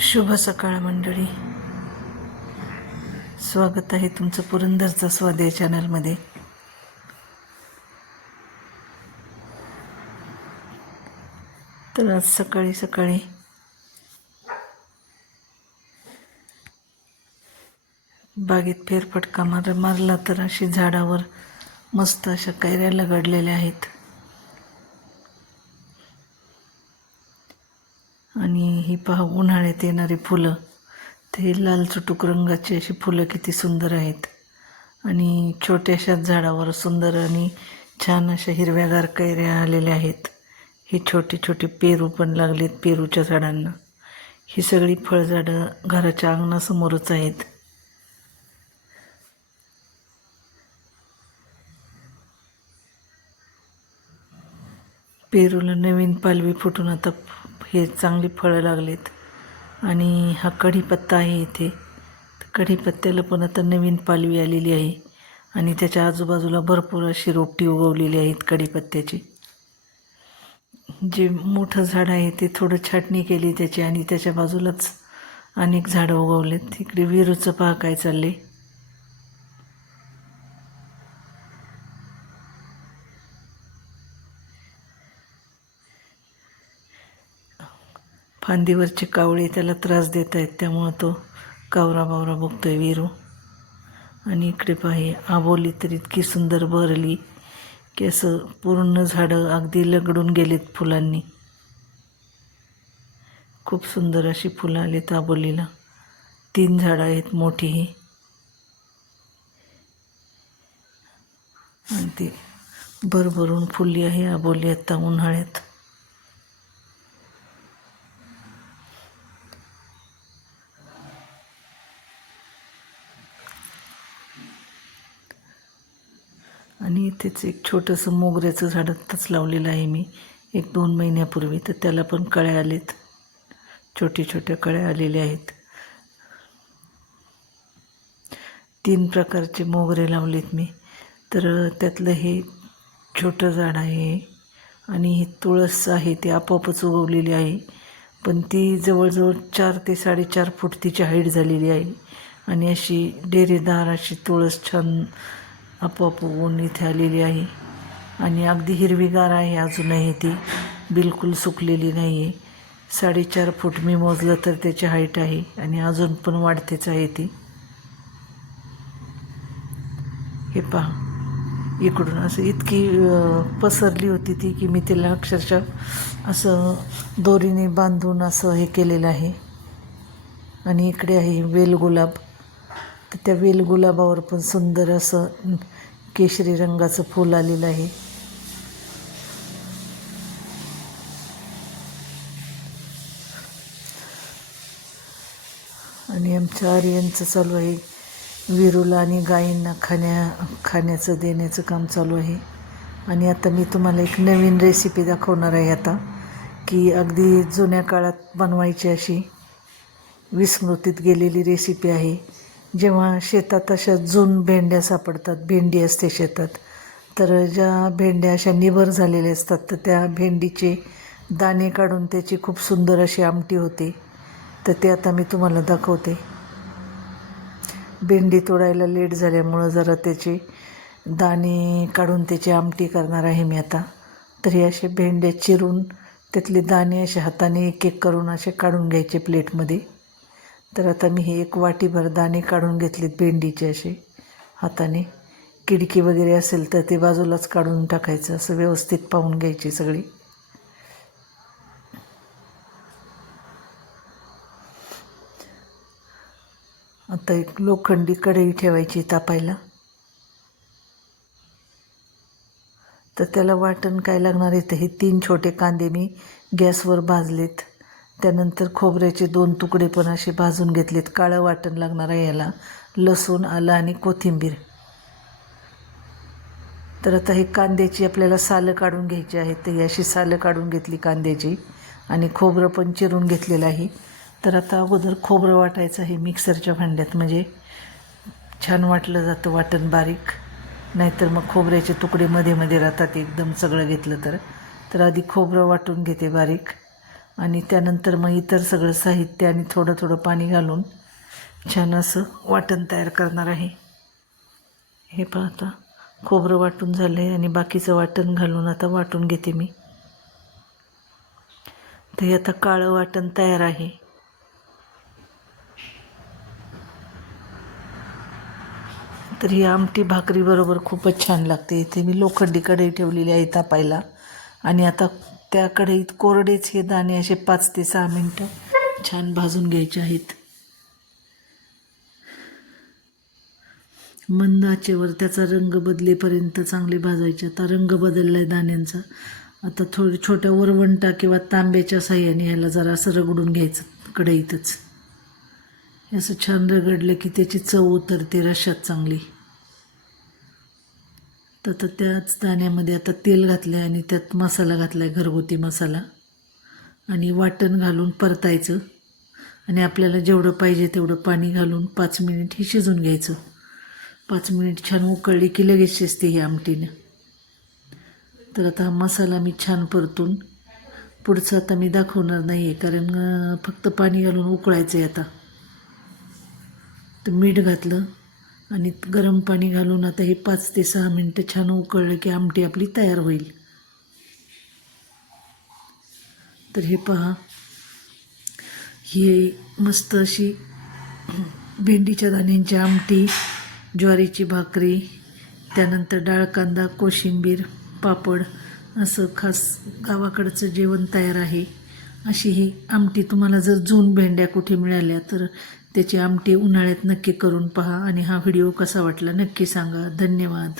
शुभ सकाळ मंडळी. स्वागत आहे तुमचं पुरंदरचा स्वाध्याय चॅनलमध्ये. तर आज सकाळी सकाळी बागेत फेरफटका मार मारला तर अशी झाडावर मस्त अशा कैऱ्या लगडलेल्या आहेत. आणि ही पहा उन्हाळ्यात येणारी फुलं. ते लाल चुटूक रंगाची अशी फुलं किती सुंदर आहेत. आणि छोट्याशाच झाडावर सुंदर आणि छान अशा हिरव्यागार कैऱ्या आलेल्या आहेत. हे छोटे छोटे पेरू पण लागलेत पेरूच्या झाडांना. ही सगळी फळझाडं घराच्या अंगणासमोरच आहेत. पेरूला नवीन पालवी फुटून आता हे चांगली फळं लागलेत. आणि हा कढीपत्ता आहे इथे. तर कढीपत्त्याला पण आता नवीन पालवी आलेली आहे. आणि त्याच्या आजूबाजूला भरपूर अशी रोपटी उगवलेली आहेत कढीपत्त्याची. जे मोठं झाड आहे ते थोडं छाटणी केली त्याची आणि त्याच्या बाजूलाच अनेक झाडं उगवलेत. इकडे विरूचं पहा काय चालले फांदीवरचे कावळे त्याला त्रास देत आहेत त्यामुळं तो कावरा बावरा बघतोय विरू. आणि इकडे पाहि आबोली तर इतकी सुंदर भरली की असं पूर्ण झाडं अगदी लगडून गेलेत फुलांनी. खूप सुंदर अशी फुलं आलीत आबोलीला. तीन झाडं आहेत मोठीही आणि ती भरभरून फुलली आहे आबोली आत्ता उन्हाळ्यात. आणि इथेच एक छोटंसं मोगऱ्याचं झाड आत्ताच लावलेलं आहे मी. एक दोन महिन्यापूर्वी तर त्याला पण कळ्या आलेत. छोटे छोट्या कळ्या आलेल्या आहेत. तीन प्रकारचे मोगरे लावलेत मी. तर त्यातलं हे छोटं झाड आहे आणि ही तुळस आहे ती आपोआपच उगवलेली आहे. पण ती जवळजवळ चार ते साडेचार फूट तिची हाईट झालेली आहे. आणि अशी डेरेदार अशी तुळस छान आपोआप ऊन इथे आलेली आहे. आणि अगदी हिरवीगार आहे अजूनही ती. बिलकुल सुकलेली नाही आहे साडेचार फूट मी मोजलं तर त्याची हाईट आहे आणि अजून पण वाढतेच आहे ती. हे पहा. इकडून असं इतकी पसरली होती ती की मी तिला अक्षरशः असं दोरीने बांधून असं हे केलेलं आहे. आणि इकडे आहे वेलगुलाब गुलाब. त्या वेलगुलाबावर पण सुंदर असं केशरी रंगाचं फूल आलेलं आहे. आणि आमच्या आर्यनचं चालू आहे. विरूला आणि गायींना खाण्या खाण्याचं देण्याचं काम चालू आहे. आणि आता मी तुम्हाला एक नवीन रेसिपी दाखवणार आहे आता की अगदी जुन्या काळात बनवायची अशी विस्मृतीत गेलेली रेसिपी आहे. जेव्हा शेतात अशा जून भेंड्या सापडतात भेंडी असते शेतात तर ज्या भेंड्या अशा निबर झालेल्या असतात तर त्या भेंडीचे दाणे काढून त्याची खूप सुंदर अशी आमटी होते. तर ते आता मी तुम्हाला दाखवते. भेंडी तोडायला लेट झाल्यामुळं जरा त्याचे दाणे काढून त्याची आमटी करणार आहे मी आता. तर हे असे भेंड्या चिरून त्यातले दाणे असे हाताने एक एक करून असे काढून घ्यायचे प्लेटमध्ये. तर आता मी हे एक वाटीभर दाणे काढून घेतलेत भेंडीचे असे. हाताने किडकी वगैरे असेल तर ते बाजूलाच काढून टाकायचं असं व्यवस्थित पाहून घ्यायची सगळी. आता एक लोखंडी कढई ठेवायची तापायला. तर त्याला वाटण काय लागणार आहे? तर हे तीन छोटे कांदे मी गॅसवर भाजलेत. त्यानंतर खोबऱ्याचे दोन तुकडे पण असे भाजून घेतलेत. काळं वाटण लागणार आहे याला. लसूण आलं आणि कोथिंबीर. तर आता हे कांद्याची आपल्याला सालं काढून घ्यायची आहेत. तर ही अशी सालं काढून घेतली कांद्याची. आणि खोबरं पण चिरून घेतलेलं आहे. तर आता अगोदर खोबरं वाटायचं आहे मिक्सरच्या भांड्यात. म्हणजे छान वाटलं जातं वाटण बारीक. नाहीतर मग खोबऱ्याचे तुकडे मध्ये मध्ये राहतात एकदम सगळं घेतलं तर. तर आधी खोबरं वाटून घेते बारीक. आणि त्यानंतर मग इतर सगळं साहित्य आणि थोडं थोडं पाणी घालून छान असं वाटण तयार करणार आहे. हे पाहता खोबरं वाटून झालं आहे आणि बाकीचं वाटण घालून आता वाटून घेते मी. ते आता काळं वाटण तयार आहे. तर ही आमटी भाकरीबरोबर खूपच छान लागते. इथे मी लोखंडी कढई ठेवलेली आहे तापायला. आणि आता त्या कढईत कोरडेच हे दाणे असे पाच ते सहा मिनटं छान भाजून घ्यायचे आहेत. मंद आचेवर त्याचा रंग बदलेपर्यंत चांगले भाजायचे. आता रंग बदलला आहे दाण्यांचा. आता थोडी छोट्या वरवंटा किंवा तांब्याच्या साह्याने ह्याला जरा असं रगडून घ्यायचं कढईतच. हे असं छान रगडलं की त्याची चव उतरते रशात चांगली. तर आता त्याच दाण्यामध्ये आता तेल घातलं आहे आणि त्यात मसाला घातला आहे घरगुती मसाला. आणि वाटण घालून परतायचं. आणि आपल्याला जेवढं पाहिजे तेवढं पाणी घालून पाच मिनिट हे शिजून घ्यायचं. पाच मिनिट छान उकळली की लगेच शिजते ही आमटीनं. तर आता हा मसाला मी छान परतून पुढचं आता मी दाखवणार नाही आहे कारण फक्त पाणी घालून उकळायचं आहे आता. तर मीठ घातलं. आणि गरम पाणी घालून आता हे पाच ते सहा मिनटं छान उकळलं की आमटी आपली तयार होईल. तर हे पहा. ही मस्त अशी भेंडीच्या दाण्यांची आमटी ज्वारीची भाकरी त्यानंतर डाळ कांदा कोशिंबीर पापड असं खास गावाकडचं जेवण तयार आहे. अशी ही आमटी तुम्हाला जर जून भेंड्या कुठे मिळाल्या तर त्याची आमटी उन्हाळ्यात नक्की करून पहा आणि हा व्हिडिओ कसा वाटला नक्की सांगा. धन्यवाद.